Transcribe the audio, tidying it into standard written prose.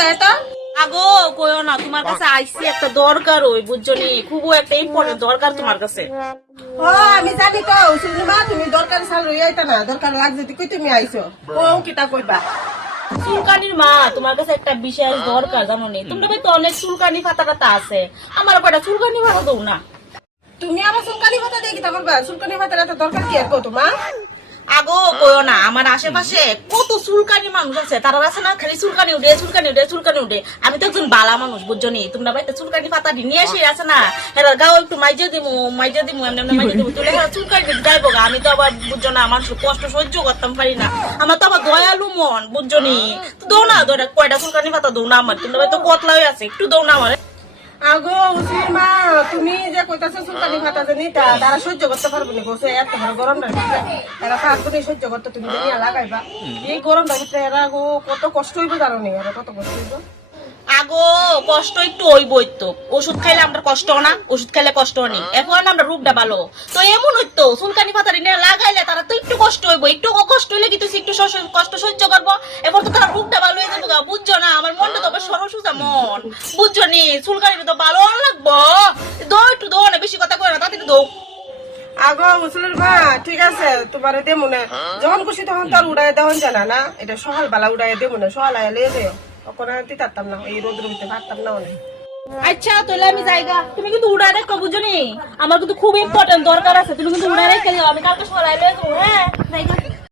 লিগা এটা আগো কইও না, তোমার কাছে আইছি একটা দরকার, ওই বুঝছো নি, খুব একটা ইম্পর্টেন্ট দরকার তোমার কাছে। ও আমি জানি তো সুনিমা তুমি দরকার সাল রইয়াইতা না দরকার লাগছে কই তুমি আইছো ও কিটা কইবা চুলকানির মা, তোমার কাছে একটা বিশেষ দরকার, জানো নি? তোমরা ভাই তো অনেক চুলকানি পাতা টাতা আছে, আমার কয়টা চুলকানি পাতা দাও না। তুমি আমার সুলকানি ভাতা দিয়ে কিটা করবা সুলকানি ভাতার এত দরকার কি আর কো তোমার আগো কইও না, আমার আশেপাশে কত চুলকানি মানুষ আছে, তারা আছে না খালি চুলকানি উঠে চুলকানি উঠে চুলকানি উঠে। আমি তো একজন বালা মানুষ, বুঝছো নি? তোমরা ভাই চুলকানি পাতা নিয়ে এসে আছে না, হেরার গাও একটু মাইজে দিমু এমনি এমনি মাইজে দিমু, তুলে চুলকানি যাইবো গা। আমি তো আবার বুঝছো না, আমার কষ্ট সহ্য করতাম পারি না, আমার তো আবার দয়ালু মন, বুঝছো নি? দৌ না কয়টা চুলকানি পাতা দৌ না আমার, তোমরা ভাই তো কতলা হয়ে আছে, একটু দৌ না আমার। আগো সুনিমা তুমি যে কইতাছো সুলকানি ভাতা যে নিতা তারা সহ্য করতে পারবো না গোসে এত বড় গরম না এরা পারবো না সহ্য করতে তুমি যদি লাগাইবা এই গরমটার ভিতরে এরা গো কত কষ্ট হইব জানো নি এরা কত কষ্ট হইব আগো কষ্ট একটু হইবই তো, ওষুধ খাইলে আমরা কষ্ট না, ওষুধ খাইলে কষ্ট নেই, এখন আমরা রূপটা ভালো তো এমন হইতো চুলকানি পাতা নিয়ে লাগাইলে তারা তো একটু কষ্ট হইব, একটু কষ্ট হইলে কিন্তু একটু কষ্ট সহ্য করবো, এরপর তো তারা রূপটা ভালো হয়ে যাবো, বুঝছো না? আমার মনটা তো আবার সরসুজা মন, বুঝছো নি? চুলকানি তো ভালো লাগবো, একটু দো না, বেশি কথা কয় না, তাতে দো। আগো মুসলির মা ঠিক আছে তোমার দে মনে যখন খুশি তখন তো আর উড়াই দেওয়া জানা না এটা সকাল বেলা উড়াই দে মনে সকাল আইলে দিও তখন আর দিতাম না এই রোদ রুমিতে ভাবতাম না অনেক আচ্ছা তাহলে আমি যাইগা, তুমি কিন্তু উড়াই রেখো, বুঝছো নি? আমার কিন্তু খুব ইম্পর্টেন্ট দরকার আছে, তুমি কিন্তু উড়াই রেখে দিও, আমি কালকে সকালে আইলে, হ্যাঁ যাইগা।